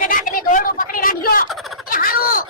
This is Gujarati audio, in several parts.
ભોળા દાદા તમે દોરડું પકડી રાખજો એ હારું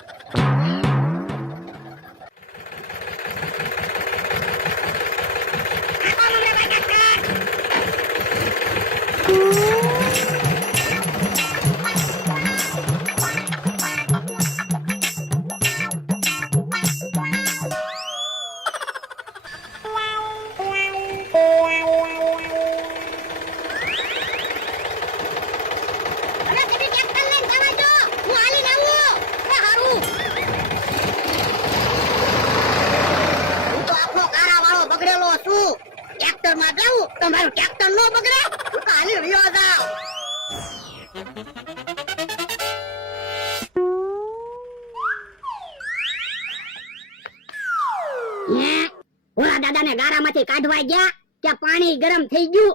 માં જાઉં તમારું ટ્રેક્ટર નો બગડે હું કાલી રહ્યો જાઉં ભોળા દાદા ને ગારામાંથી કાઢવા ગયા ત્યાં પાણી ગરમ થઈ ગયું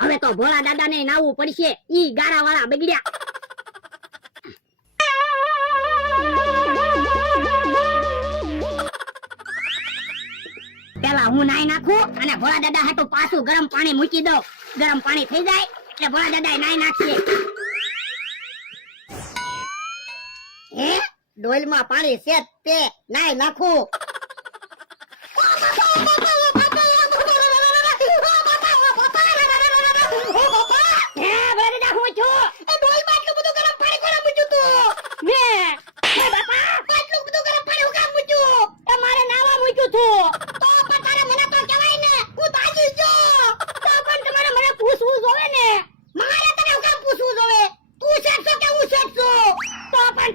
હવે તો ભોળા દાદા ને નાવું પડશે ઈ ગારા વાળા બગડ્યા પેલા હું નાઈ નાખું અને ભોળા દાદા હાટું પાછું ગરમ પાણી મૂકી દઉં ગરમ પાણી થઈ જાય એટલે ભોળા દાદા નાઈ નાખીએ હે ડોલમાં પાણી છે તે નાઈ નાખું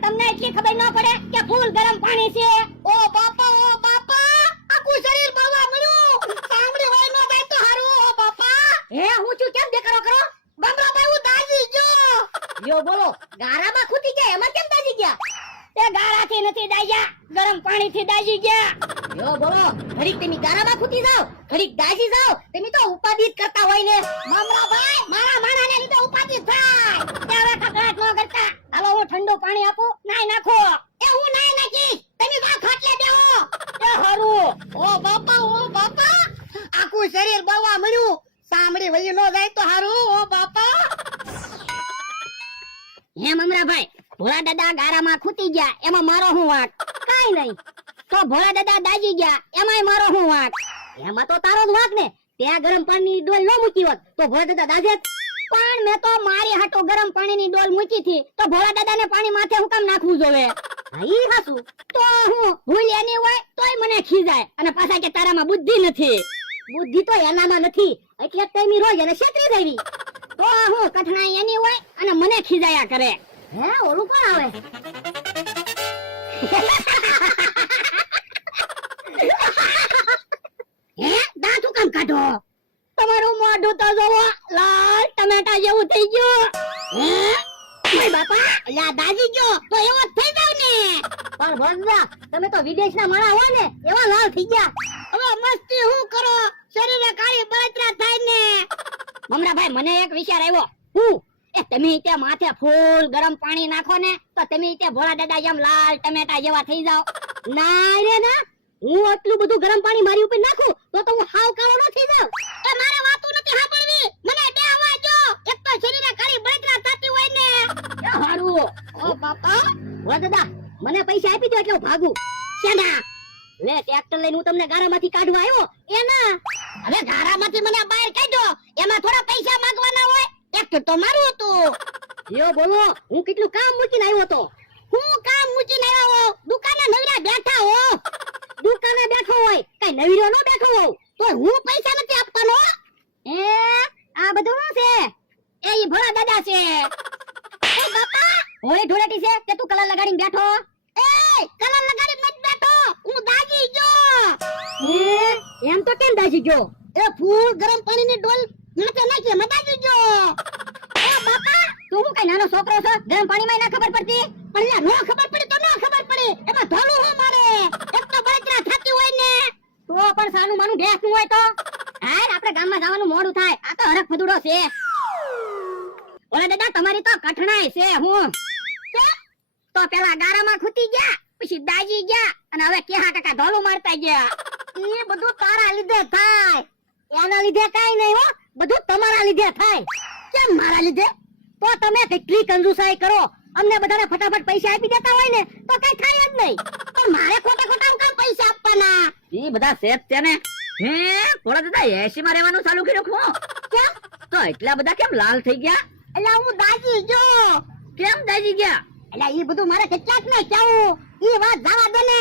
તમને એટલી ખબર ન પડે કે ફૂલ ગરમ પાણી છે ઓ બાપા આખું શરીર બાવા મળ્યું સાંભળી હોય ન જાય તો હારું ઓ બાપા હે હું છું કેમ દેખાડો કરો બાબરાભાઈ હું દાજી ગયો યો બોલો ગારામાં ખૂટી ગયા એમાં કેમ દાજી ગયા તે ગારાથી નથી દાજ્યા ગરમ પાણીથી દાજી ગયા યો બોલો ઘડીક તમે ગારામાં ખૂટી જાવ ઘડીક દાજી જાવ તમે તો ઉપાધિ જ કરતા હોય ને બાબરાભાઈ મારા માણાને લીધે ઉપાધિ થાય ત્યારે કકડાટ ન કરતા હાલો હું ઠંડુ પાણી આપું નાઈ નાખો એ હું નાઈ નાખી તમે બા ખાટલે બેહો એ હારું ઓ બાપા આખું શરીર બળવા મળ્યું સાંભળી વળી નો જાય તો હારું ઓ બાપા હે મમરાભાઈ ભોળા દાદા ગારામાં ખૂટી ગયા એમાં મારો હું વાંક કાઈ નહીં તો ભોળા દાદા દાજી ગયા એમાંય મારો હું વાંક એમાં તો તારો જ વાંક ને ત્યાં ગરમ પાણીની ડોલ ન મૂકી હોત તો ભોળા દાદા દાજે પણ મેં તો મારી હાટો ગરમ પાણીની ડોલ મૂકી થી તો ભોળા દાદાને પાણી માથે હું કામ નાખવું જોવે ઈ હાસુ તો હું ભૂલ એની હોય તોય મને ખીજાય અને પાછા કે તારામાં બુદ્ધિ નથી બુદ્ધિ તો એનામાં નથી એટલે તેમી રોજ એને છેતરી દેવી તો હું કઠણાઈ એની હોય અને મને ખીજાયા કરે હે ઓલું કોણ આવે હે દાંત કામ કાઢો તમારું મોઢું તો જોવો લાલ ટમેટા જેવું થઈ ગયું હે ઓય બાપા લા દાજી ગયો તો એવો થઈ જાવ ને પણ ભગવા તમે તો વિદેશના માણા હો ને એવા લાલ થઈ ગયા હવે મસ્તી હું કરો શરીરે કાળી બળતરા થાય ને મમરાભાઈ મને એક વિચાર આવ્યો હું એ તમે ત્યાં માથે ફૂલ ગરમ પાણી નાખો ને તો તમે ત્યાં ભોળા દાદા જેમ લાલ ટમેટા જેવા થઈ જાવ ના રે ના હું આટલું બધું ગરમ પાણી મારી ઉપર નાખું તો હું હાવ કાળો ન થઈ જાવ એ મારે વાતું નથી સાંભળવી મને બે અવાજ જો એક તો શરીરે કાળી બળતરા થતી હોય ને એ હારું ઓ બાપા ભોળા દાદા મને પૈસા આપી દો એટલે હું ભાગું શેના લે ટ્રેક્ટર લઈને હું તમને ગારામાંથી કાઢવા આવ્યો એ ના હવે ગારામાંથી મને બહાર કાઢ્યો એમાં થોડા પૈસા માંગવાના હોય ટ્રેક્ટર તો મારું હતું યો બોલો હું કેટલું કામ મૂકીને આવ્યો તો હું કામ મૂકીને આવ્યો હો દુકાને નવરા બેઠા હો દુકાને બેઠો હોય કઈ નવીરો ન બેઠો હો તો હું પૈસા નથી આપવાનો એ આ બધું શું છે એ ઈ ભોળા દાદા છે એ બાપા હોળી ધૂળેટી છે કે તું કલર લગાડીને બેઠો એ કલર લગાડીને નથી બેઠો હું દાજી ગયો એમ તો કેમ દાજી ગયો એ ફૂલ ગરમ પાણીની ડોલ નાચે નાખી મે દાજી ગયો એ બાપા તું હું કઈ નાનો છોકરો છો ગરમ પાણીમાં ના ખબર પડતી પણ યા નો ખબર પડી તો ના ખબર પડી એમાં ધોલું હું મારે એક તો બળતરા થતી હોય ને તો પણ સાનું માનું બેસનું હોય તો હાર આપણે ગામમાં જવાનું મોડું થાય આ તો હરખ ફદુડો છે ઓલા દાદા તમારી તો કઠણાઈ છે હું તો પેલા ગારામાં ખૂટી ગયા પછી દાજી ગયા અને હવે કેહા કાકા ધોલું મારતા ગયા એ બધું તારા લીધે થાય એના લીધે કાઈ નહીં હો બધું તમારા લીધે થાય કેમ મારા લીધે તો તમે કેટલી કંજુસાઈ કરો અમને બધાને ફટાફટ પૈસા આપી દેતા હોય ને તો કઈ થાય જ નહીં. પણ મારે ખોટા ખોટા હું કામ પૈસા આપવાના? ઈ બધા સેટ છે ને. હે ભોળા દાદા 80 માં રહેવાનું ચાલુ કર્યું ખો? કેમ? તો એટલા બધા કેમ લાલ થઈ ગયા? એટલે હું દાજી જો. કેમ દાજી ગયા? એટલે ઈ બધું મારે કેટલાક ને કેવું, ઈ વાત જવા દે ને.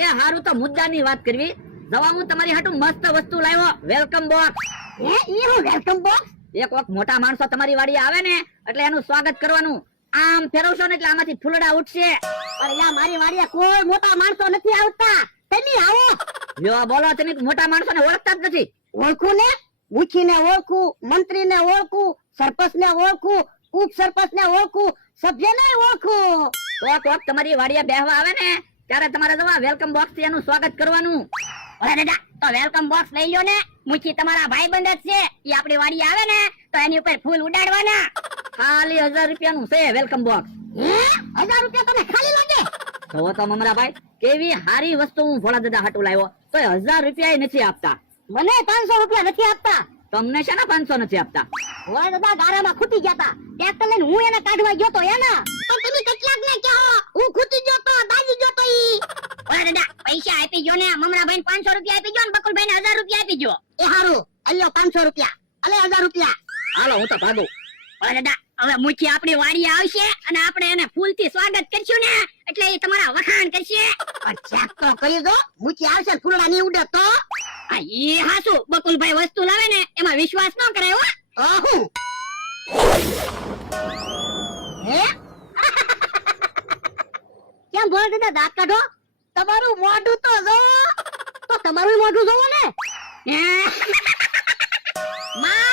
એ હારું તો મુદ્દાની વાત કરવી. જવા હું તમારી હાટુ મસ્ત વસ્તુ લાવ્યો, વેલકમ બોક્સ. હે ઈ હું વેલકમ બોક્સ? એક વખત મોટા માણસો તમારી વાડી આવે ને એટલે એનું સ્વાગત કરવાનું. આમ ફેરવશો ને એટલે આમાંથી ફૂલડા ઉઠશે. અરે યા મારી વાડીએ કોઈ મોટા માણસો નથી આવતા, તમે આવો. જો બોલો, તમે મોટા માણસોને ઓળખતા જ નથી. ઓળખું ને, મુખીને ઓળખું, મંત્રીને ઓળખું, સરપંચને ઓળખું, ઉપ સરપંચને ઓળખું, સભ્યને ઓળખું. તો તમારી વાડીએ બેહવા આવે ને ત્યારે તમારે જવા વેલકમ બોક્સ થી એનું સ્વાગત કરવાનું. અરે દાદા, તો વેલકમ બોક્સ લઈ લ્યો ને. મુખી તમારા ભાઈબંધ જ છે, ઈ આપણી વાડીએ આવે ને તો એની ઉપર ફૂલ ઉડાડવાના. ખાલી 1000 રૂપિયાનું છે વેલકમ બોક્સ. હે 1000 રૂપિયા તને ખાલી લાગે? જો તો મમરાભાઈ, કેવી હારી વસ્તુ હું ભોળા દાદા હાટુ લાવ્યો, તો 1000 રૂપિયા નથી આપતા. મને 500 રૂપિયા નથી આપતા. તમને શેના 500 નથી આપતા? ઓય દાદા, ગારામાં ખૂટી ગયા તા, ટ્રેક્ટર લઈને હું એને કાઢવા ગયો તો એના. તો તમે કેટલાક ને કહો હું ખૂટી ગયો તો, દાજી ગયો તો ઈ. ઓય દાદા, પૈસા આપી ગયો ને, મમરાભાઈને 500 રૂપિયા આપી ગયો ને બકુલભાઈને 1000 રૂપિયા આપી ગયો. એ હારું, અલ્યો 500 રૂપિયા, અલે 1000 રૂપિયા. હાલો હું તો ભાગું. ઓય દાદા, હવે મુખી આપણી વાડીએ આવશે અને આપણે એને ફૂલથી સ્વાગત કરશું ને એટલે એ તમારા વખાણ કરશે. ચેક તો કરી દો, મુખી આવશે ફૂલડા ની ઉડે તો. આ ઈ હાસુ, બકુલભાઈ વસ્તુ લાવે ને એમાં વિશ્વાસ ન કરાય હો. ઓહો હે કેમ બોલ દાદા, દાંત કાઢો. તમારું મોઢું તો જો. તો તમારું મોઢું જોવો ને. માં